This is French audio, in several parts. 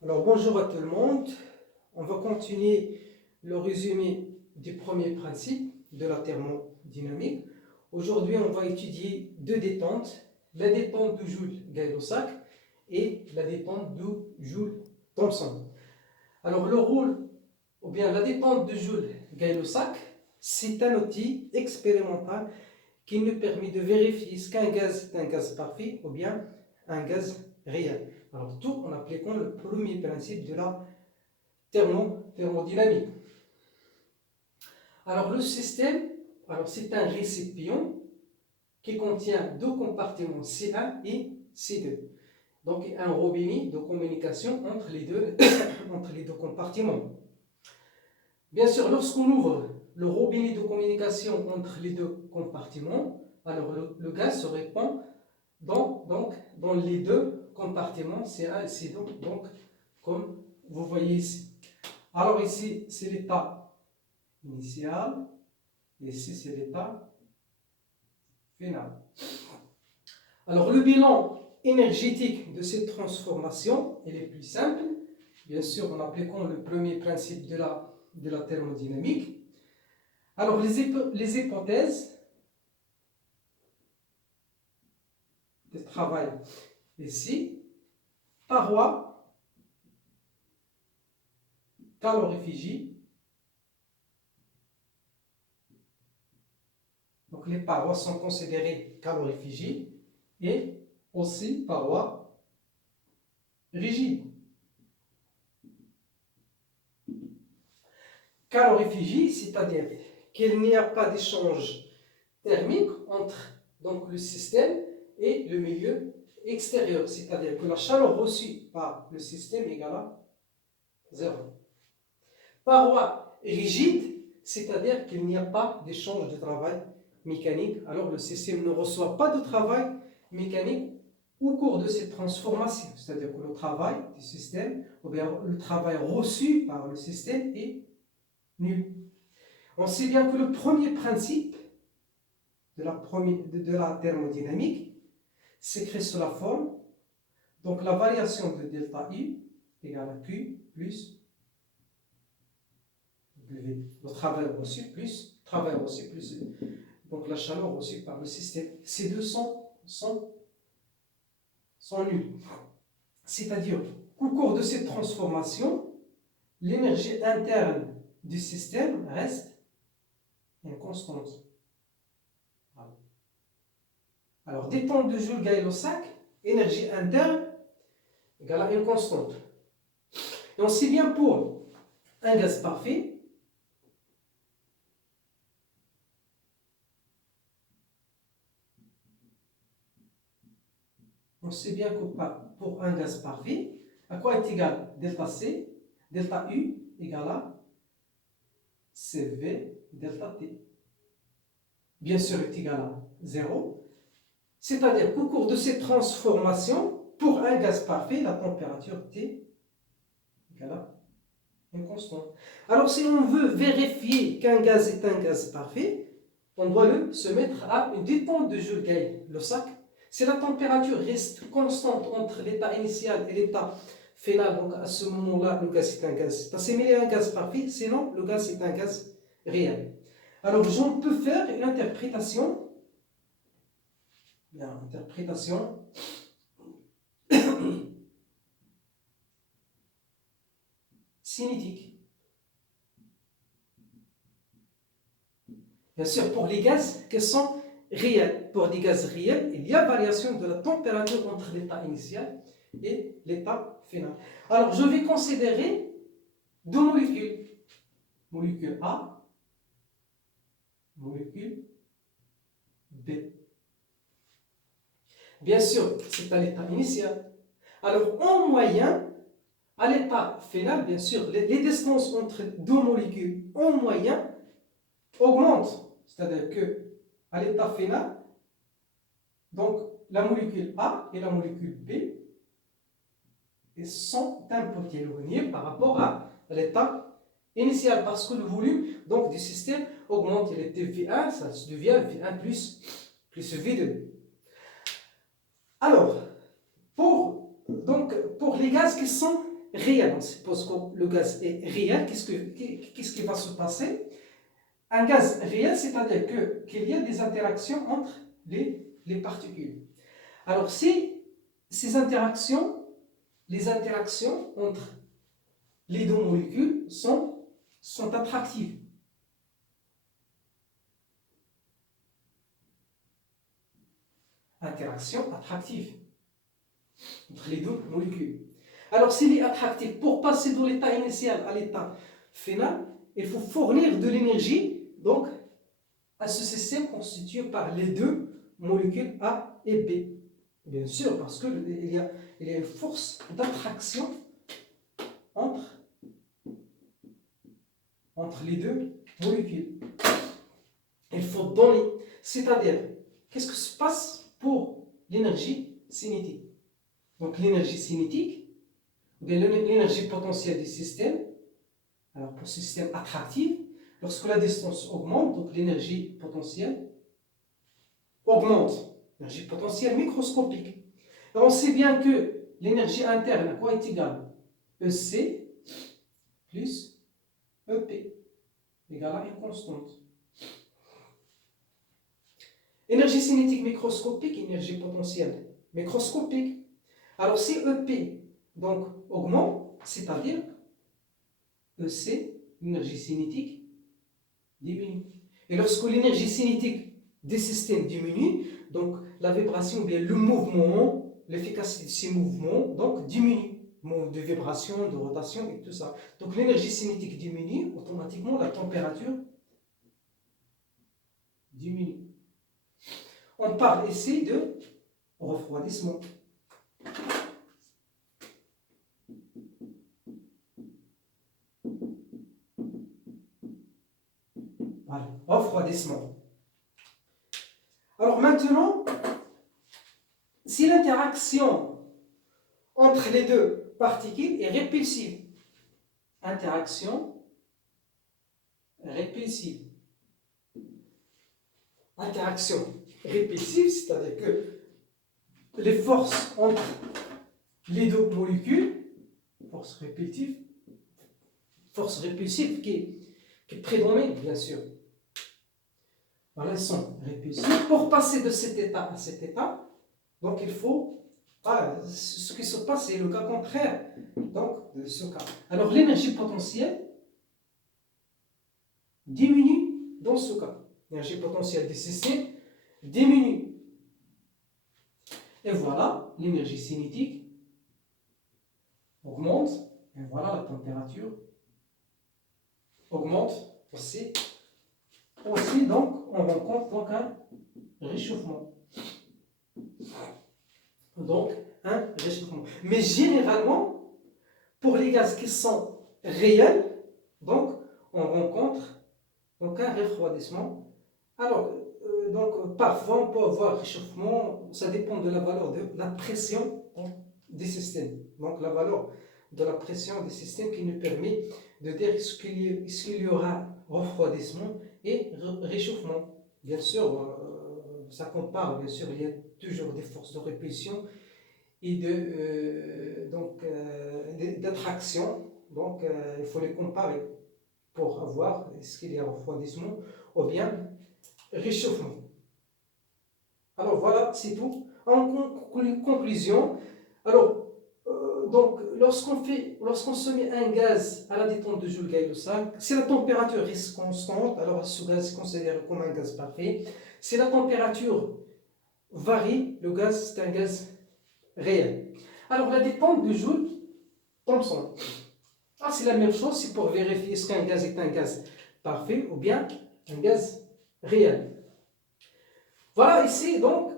Alors bonjour à tout le monde, on va continuer le résumé du premier principe de la thermodynamique. Aujourd'hui on va étudier deux détentes, la détente de Joule-Gay-Lussac et la détente de Joule-Thomson. Alors le rôle, ou bien la détente de Joule-Gay-Lussac, c'est un outil expérimental qui nous permet de vérifier ce qu'un gaz est un gaz parfait ou bien un gaz réel. Alors tout en appliquant le premier principe de la thermodynamique. Alors le système, c'est un récipient qui contient deux compartiments C1 et C2. Donc un robinet de communication entre les deux, entre les deux compartiments. Bien sûr, lorsqu'on ouvre le robinet de communication entre les deux compartiments, alors le gaz se répand dans les deux compartiments C1 et C2, donc comme vous voyez ici. Alors ici, c'est l'état initial, et ici, c'est l'état final. Alors le bilan énergétique de cette transformation, il est plus simple, bien sûr en appliquant le premier principe de la thermodynamique. Alors les hypothèses de travail ici, paroi, calorifégie. Donc les parois sont considérées calorifégies et aussi parois rigides. Calorifégie, c'est-à-dire qu'il n'y a pas d'échange thermique entre donc, le système et le milieu extérieur, c'est-à-dire que la chaleur reçue par le système est égale à 0. Paroi rigide, c'est-à-dire qu'il n'y a pas d'échange de travail mécanique, alors le système ne reçoit pas de travail mécanique au cours de cette transformation, c'est-à-dire que le travail du système, ou bien le travail reçu par le système est nul. On sait bien que le premier principe de la thermodynamique s'écrit sous la forme, donc la variation de delta U égale à Q plus W. Le travail reçu plus donc la chaleur reçue par le système. Ces deux sont nuls. C'est-à-dire qu'au cours de cette transformation, l'énergie interne du système reste une constante. Alors, détente de Joule-Gay-Lussac, énergie interne égale à une constante. Et on sait bien pour un gaz parfait, on sait bien que pour un gaz parfait, à quoi est égal delta C, delta U égale à CV delta T. Bien sûr, est égal à 0. C'est-à-dire qu'au cours de cette transformation, pour un gaz parfait, la température T égale à une constante. Alors, si on veut vérifier qu'un gaz est un gaz parfait, on doit se mettre à une détente de Joule-Gay-Lussac. Si la température reste constante entre l'état initial et l'état final, donc à ce moment-là, le gaz est un gaz assimilé à un gaz parfait, sinon le gaz est un gaz réel. Alors, j'en peux faire une interprétation cinétique. Bien sûr, pour les gaz qui sont réels, pour des gaz réels, il y a variation de la température entre l'état initial et l'état final. Alors, je vais considérer deux molécules. Molécule A, molécule B. Bien sûr, c'est à l'état initial. Alors, en moyenne, à l'état final, bien sûr, les distances entre deux molécules en moyenne augmentent. C'est-à-dire que à l'état final, donc la molécule A et la molécule B sont un peu éloignées par rapport à l'état initial, parce que le volume donc, du système augmente. Il était V1, ça devient V1 plus V2. Alors, pour les gaz qui sont réel. On suppose que le gaz est réel. Qu'est-ce qui va se passer? Un gaz réel, c'est-à-dire qu'il y a des interactions entre les particules. Alors, si ces interactions, les interactions entre les deux molécules sont attractives. Interaction attractive entre les deux molécules. Alors, s'il est attractif, pour passer de l'état initial à l'état final, il faut fournir de l'énergie donc, à ce système constitué par les deux molécules A et B. Bien sûr, parce qu'il y a une force d'attraction entre les deux molécules. Il faut donner, c'est-à-dire, qu'est-ce qui se passe pour l'énergie cinétique? Donc l'énergie cinétique, ou bien l'énergie potentielle du système, alors pour ce système attractif, lorsque la distance augmente, donc l'énergie potentielle augmente, l'énergie potentielle microscopique. Et on sait bien que l'énergie interne, à quoi est égale? EC plus EP, égale à une constante. Énergie cinétique microscopique, énergie potentielle microscopique. Alors si EP donc, augmente, c'est-à-dire EC, l'énergie cinétique, diminue. Et lorsque l'énergie cinétique des systèmes diminue, donc la vibration, bien le mouvement, l'efficacité de ces mouvements, donc diminue. De vibration, de rotation et tout ça. Donc l'énergie cinétique diminue, automatiquement la température diminue. On parle ici de refroidissement. Voilà, refroidissement. Alors maintenant, si l'interaction entre les deux particules est répulsive, interaction répulsive. Interaction répulsive, c'est-à-dire que les forces entre les deux molécules, force répulsive qui prédomine, bien sûr. Voilà, elles sont répulsives. Pour passer de cet état à cet état, donc il faut, voilà, ce qui se passe, c'est le cas contraire donc, de ce cas. Alors l'énergie potentielle diminue dans ce cas. L'énergie potentielle du système diminue. Et voilà, l'énergie cinétique augmente. Et voilà, la température augmente aussi. Aussi, donc, on rencontre donc un réchauffement. Donc, un réchauffement. Mais généralement, pour les gaz qui sont réels, donc, on rencontre donc un refroidissement. Alors, donc, parfois, on peut avoir réchauffement, ça dépend de la valeur de la pression des systèmes. Donc, la valeur de la pression des systèmes qui nous permet de dire est-ce qu'il y aura refroidissement et réchauffement. Bien sûr, ça compare, bien sûr, il y a toujours des forces de répulsion et d'attraction. Donc, il faut les comparer pour avoir est-ce qu'il y a refroidissement ou bien réchauffement. Alors voilà, c'est tout. En conclusion, alors, donc, lorsqu'on se met un gaz à la détente de Joule Gallo 5, si la température reste constante, alors ce gaz est considéré comme un gaz parfait. Si la température varie, le gaz c'est un gaz réel. Alors la détente de Joule Thomson, c'est la même chose, c'est pour vérifier est-ce qu'un gaz est un gaz parfait ou bien un gaz réel. Voilà ici donc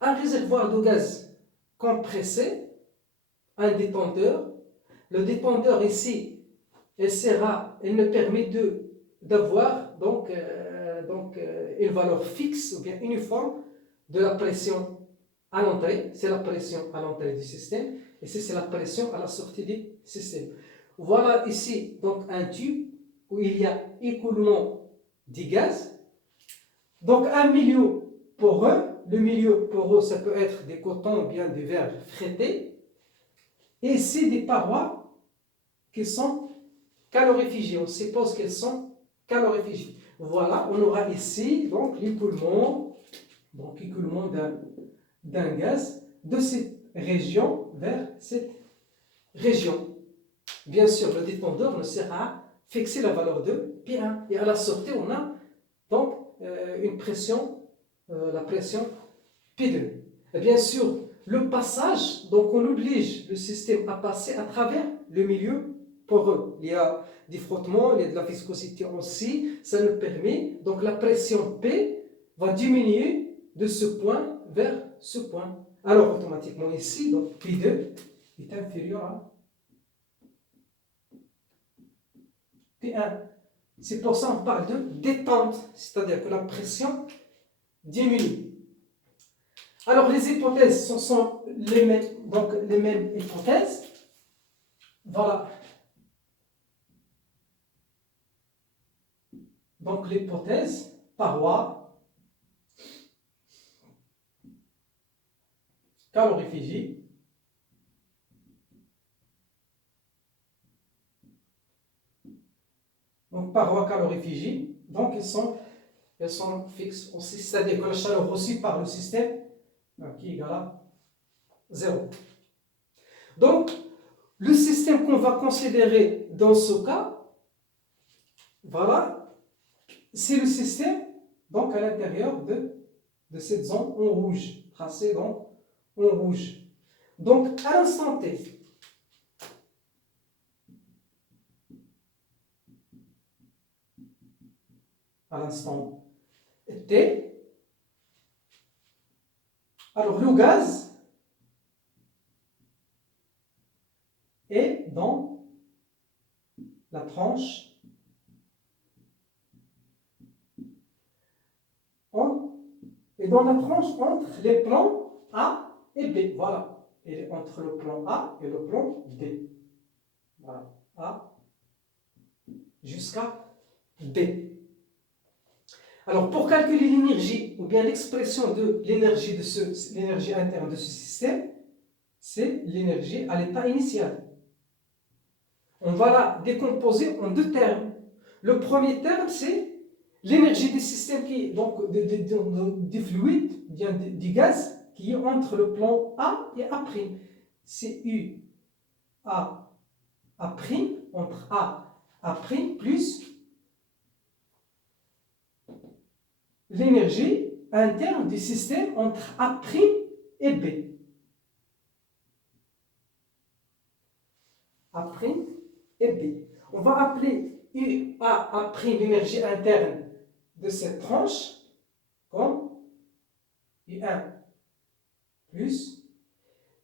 un réservoir de gaz compressé, un détenteur. Le détenteur ici, il me permet d'avoir une valeur fixe ou bien uniforme de la pression à l'entrée. C'est la pression à l'entrée du système. Ici, c'est la pression à la sortie du système. Voilà ici donc un tube où il y a écoulement du gaz. Donc un milieu poreux. Le milieu poreux, ça peut être des cotons ou bien du verre frété. Et ici, des parois qui sont calorifugées. On suppose qu'elles sont calorifugées. Voilà, on aura ici donc l'écoulement, d'un gaz de cette région vers cette région. Bien sûr, le détendeur ne sert à fixer la valeur de P1. Et à la sortie, on a donc une pression, la pression P2. Et bien sûr, le passage, donc on oblige le système à passer à travers le milieu poreux. Il y a des frottements, il y a de la viscosité aussi. Ça nous permet, donc la pression P va diminuer de ce point vers ce point. Alors automatiquement ici, donc P2 est inférieur à P1. C'est pour ça qu'on parle de détente, c'est-à-dire que la pression diminue. Alors les hypothèses sont les mêmes, donc les mêmes hypothèses. Voilà. Donc l'hypothèse paroi calorifugée. Donc paroi calorifugée. Donc elles sont fixes aussi, c'est-à-dire que la chaleur reçue par le système qui est égale à 0. Donc le système qu'on va considérer dans ce cas, voilà, c'est le système donc à l'intérieur de cette zone en rouge, tracée donc en rouge. Donc à l'instant T, alors le gaz est dans la tranche entre les plans A et B. Voilà. Et entre le plan A et le plan B. Voilà. A jusqu'à B. Alors, pour calculer l'énergie, ou bien l'expression de l'énergie l'énergie interne de ce système, c'est l'énergie à l'état initial. On va la décomposer en deux termes. Le premier terme, c'est l'énergie du système donc des fluides, bien du gaz, qui est entre le plan A et A'. C'est U A A', entre A plus l'énergie interne du système entre A' et B. A' et B. On va appeler UA' l'énergie interne de cette tranche comme U1 plus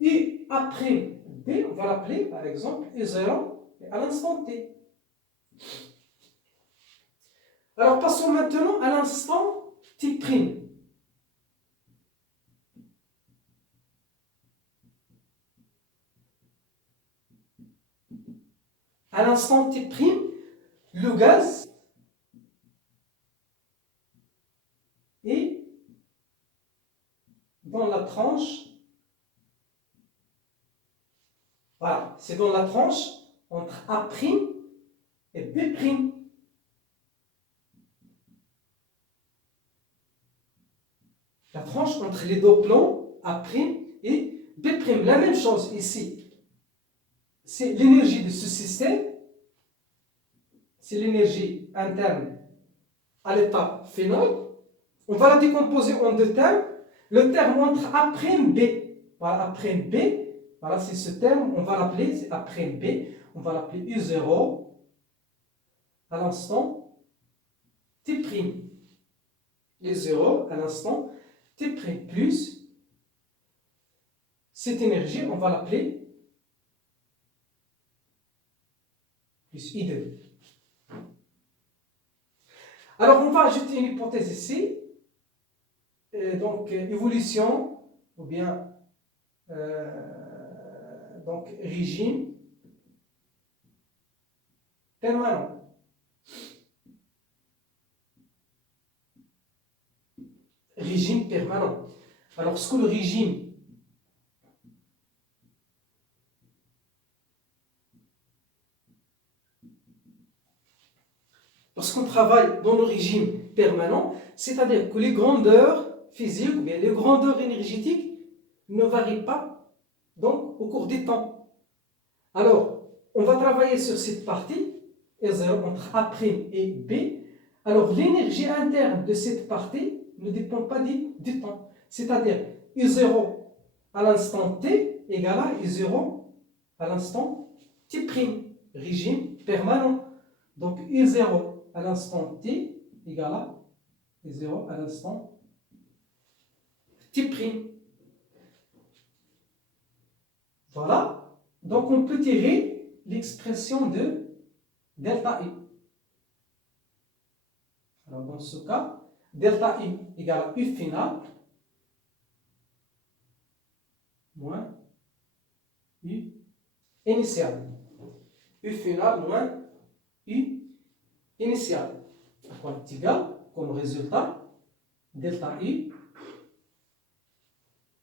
UA'B, on va l'appeler par exemple U0 à l'instant T. Alors passons maintenant à l'instant T'. À l'instant T', le gaz est dans la tranche, voilà, c'est dans la tranche entre A' et B'. La tranche entre les deux plans A' et B'. La même chose ici. C'est l'énergie de ce système, c'est l'énergie interne à l'état final. On va la décomposer en deux termes. Le terme entre A' B, voilà, A' B, voilà, c'est ce terme, on va l'appeler, c'est A' B, on va l'appeler U0 à l'instant T'. U0 à l'instant T' plus cette énergie, on va l'appeler plus I2. Alors, on va ajouter une hypothèse ici. Donc, évolution, ou bien donc, régime permanent. Régime permanent. Alors, ce que le régime lorsqu'on travaille dans le régime permanent, c'est-à-dire que les grandeurs physiques ou bien les grandeurs énergétiques ne varient pas donc, au cours du temps. Alors, on va travailler sur cette partie, E0 entre A' et B. Alors, l'énergie interne de cette partie ne dépend pas du temps. C'est-à-dire, U0 à l'instant T égale à U0 à l'instant T', régime permanent. Donc, U0 à l'instant T égale à U0 à l'instant T'. Voilà. Donc, on peut tirer l'expression de delta I. Alors, dans ce cas, delta I égale à U final moins U initial. U final moins U initial. À quoi est égal comme résultat delta I.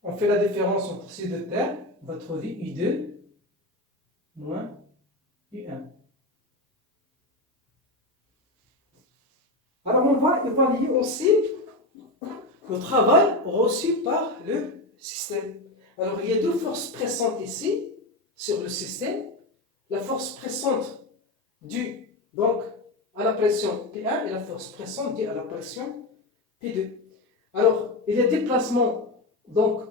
On fait la différence entre ces deux termes. On va trouver U2 moins U1. Alors, on va évaluer aussi le travail reçu par le système. Alors, il y a deux forces pressantes ici, sur le système. La force pressante due donc, à la pression P1 et la force pressante due à la pression P2. Alors, il y a déplacement donc,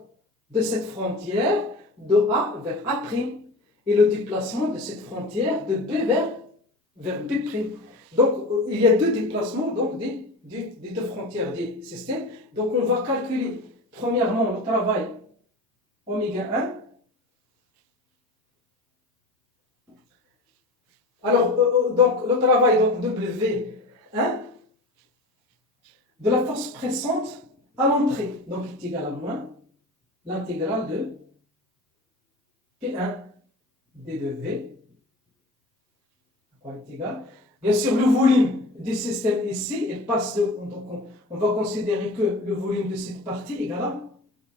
de cette frontière de A vers A', et le déplacement de cette frontière de B vers B'. Donc, il y a deux déplacements donc, des deux frontières des systèmes. Donc, on va calculer premièrement le travail oméga 1. Alors, donc, le travail donc, W1 de la force pressante à l'entrée, donc est égal à moins l'intégrale de P1 D2V, à quoi est égal. Bien sûr, le volume du système ici, il passe de, donc on va considérer que le volume de cette partie est égal à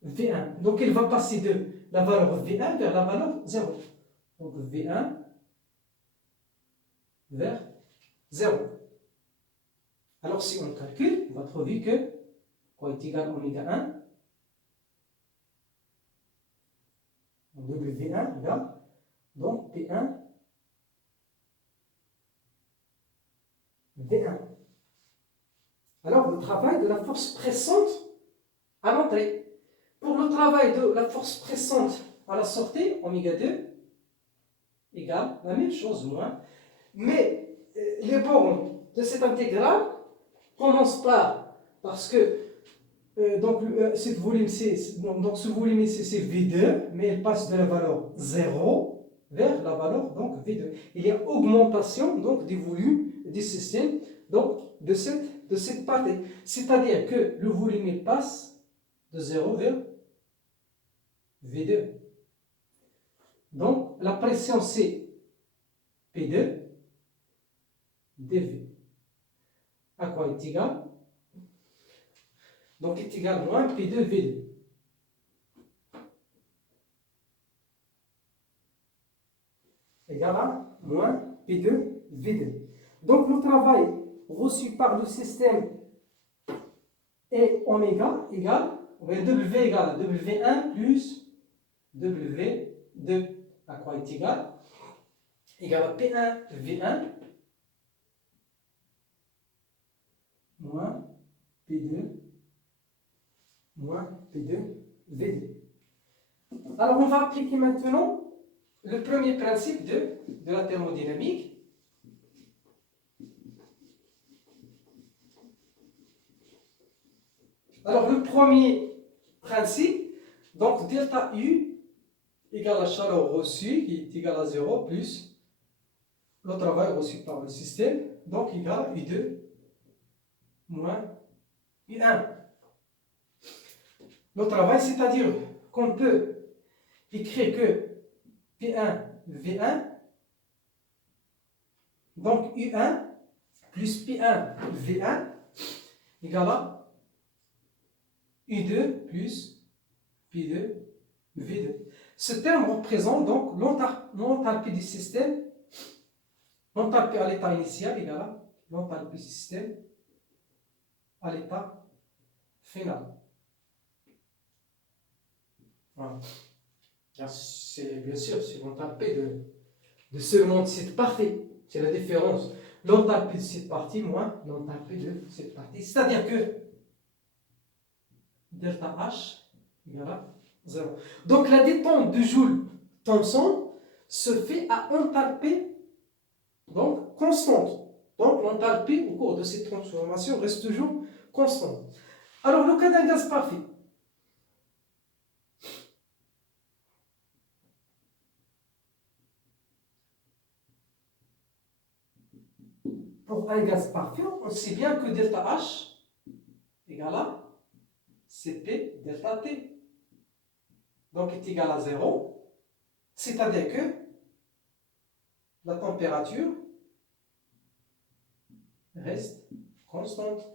V1. Donc, il va passer de la valeur V1 vers la valeur 0. Donc, V1 vers 0. Alors, si on calcule, on va trouver que quoi est égal à oméga 1 W1 égale donc P1 V1. Alors, le travail de la force pressante à l'entrée. Pour le travail de la force pressante à la sortie, oméga 2 égale la même chose, moins. Mais les bornes de cette intégrale commencent parce que cette volume donc ce volume ici c'est V2, mais elle passe de la valeur 0 vers la valeur donc V2. Il y a augmentation donc du volume du système donc de cette partie. C'est-à-dire que le volume il passe de 0 vers V2. Donc la pression c'est P2 dV. À quoi est égal? Donc est égal à moins P2 V2. Égal à moins P2 V2. Donc le travail reçu par le système est oméga égale, W égale à W1 plus W2. À quoi est égal? Égal à P1 V1 moins P2 moins P2 V2. Alors on va appliquer maintenant le premier principe de la thermodynamique. Alors le premier principe, donc delta U égale à la chaleur reçue qui est égale à 0 plus le travail reçu par le système, donc égal à U2 moins U1. Le travail, c'est-à-dire qu'on peut écrire que P1 V1, donc U1 plus P1 V1 égale à U2 plus P2 V2. Ce terme représente donc l'enthalpie du système, l'enthalpie à l'état initial égale à l'enthalpie du système à l'état final. Voilà. C'est bien sûr, c'est l'enthalpie de seulement de cette partie. C'est la différence. L'enthalpie de cette partie moins l'enthalpie de cette partie. C'est-à-dire que delta H égale à 0. Donc la détente de Joule-Thomson se fait à enthalpie donc constante. Donc l'enthalpie au cours de cette transformation reste toujours constante. Alors le cas d'un gaz parfait. Pour un gaz parfait, on sait bien que delta H égale à Cp delta T. Donc est égal à 0. C'est-à-dire que la température reste constante.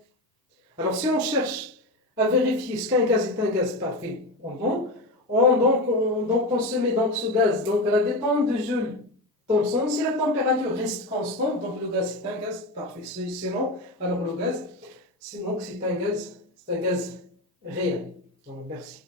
Alors si on cherche à vérifier ce qu'un gaz est un gaz parfait, donc on se met donc ce gaz donc à la détente de Joule-Thomson. Si la température reste constante, donc le gaz est un gaz parfait. Sinon, alors le gaz, c'est un gaz réel. Donc, merci.